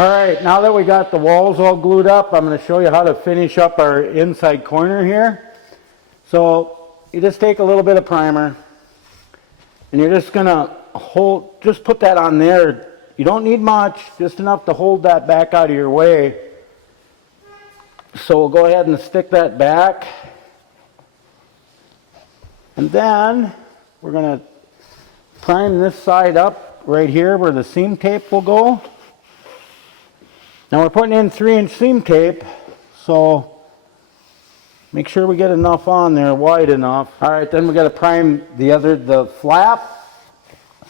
All right, now that we got the walls all glued up, I'm going to show you how to finish up our inside corner here. So you just take a little bit of primer and you're just going to just put that on there. You don't need much, just enough to hold that back out of your way. So we'll go ahead and stick that back. And then we're going to prime this side up right here where the seam tape will go. Now we're putting in 3-inch seam tape, so make sure we get enough on there, wide enough. All right, then we got to prime the flap.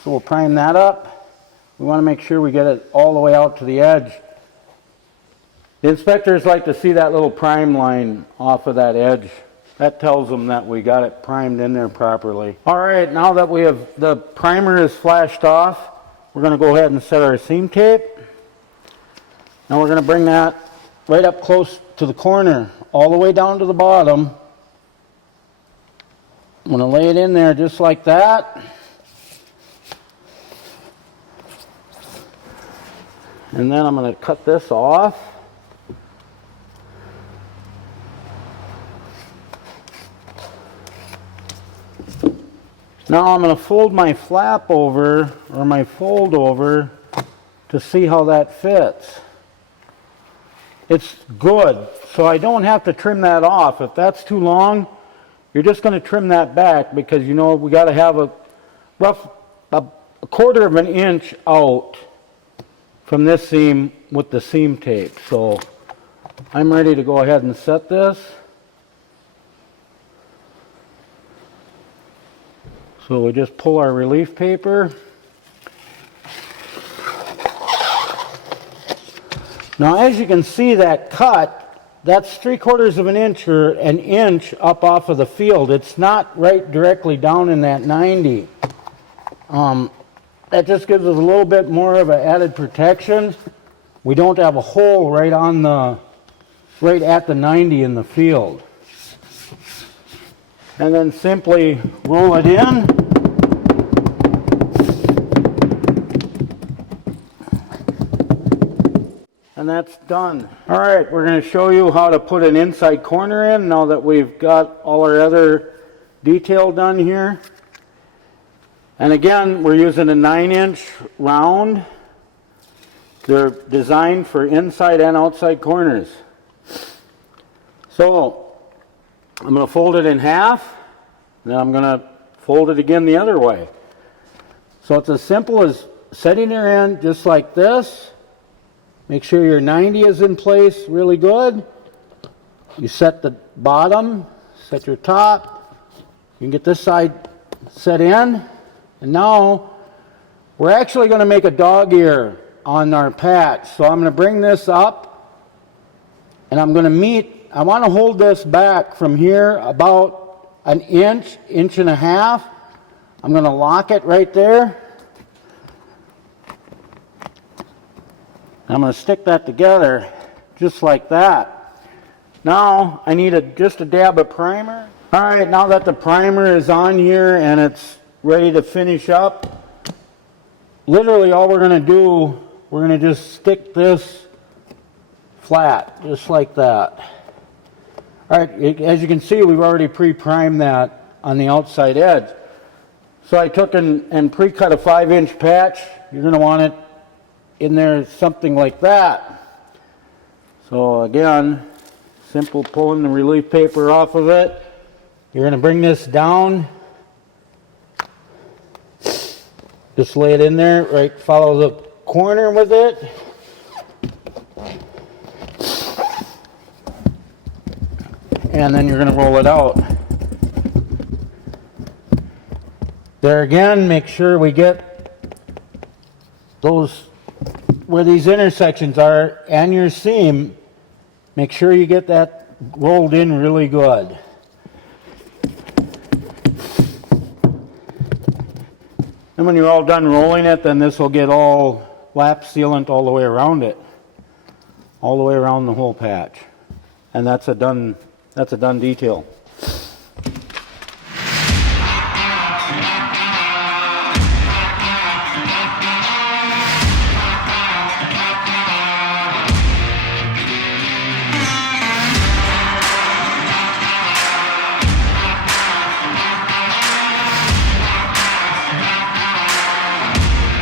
So we'll prime that up. We want to make sure we get it all the way out to the edge. The inspectors like to see that little prime line off of that edge. That tells them that we got it primed in there properly. All right, now that we have the primer is flashed off, we're going to go ahead and set our seam tape. Now we're going to bring that right up close to the corner, all the way down to the bottom. I'm going to lay it in there just like that. And then I'm going to cut this off. Now I'm going to fold my flap over, or my fold over, to see how that fits. It's good, so I don't have to trim that off. If that's too long, you're just going to trim that back, because you know we got to have a 1/4 of an inch out from this seam with the seam tape. So I'm ready to go ahead and set this. So we just pull our relief paper. Now as you can see, that cut, that's 3/4 of an inch or an inch up off of the field. It's not right directly down in that 90. That just gives us a little bit more of an added protection. We don't have a hole right at the 90 in the field. And then simply roll it in. And that's done. All right, we're going to show you how to put an inside corner in now that we've got all our other detail done here. And again, we're using a 9-inch round. They're designed for inside and outside corners. So I'm going to fold it in half, and then I'm going to fold it again the other way. So it's as simple as setting her in just like this. Make sure your 90 is in place really good. You set the bottom, set your top. You can get this side set in. And now we're actually going to make a dog ear on our patch. So I'm going to bring this up and I'm going to I want to hold this back from here about an inch, inch and a half. I'm going to lock it right there. I'm going to stick that together just like that. Now I need just a dab of primer. All right, now that the primer is on here and it's ready to finish up, literally all we're going to do, we're going to just stick this flat just like that. All right, as you can see, we've already pre-primed that on the outside edge. So I took and pre-cut a 5-inch patch. You're going to want it in there something like that. So again, simple pulling the relief paper off of it. You're going to bring this down. Just lay it in there, right, follow the corner with it. And then you're going to roll it out. There again, make sure we get those where these intersections are and your seam. Make sure you get that rolled in really good. And when you're all done rolling it, then this will get all lap sealant all the way around it, all the way around the whole patch. And that's a done detail.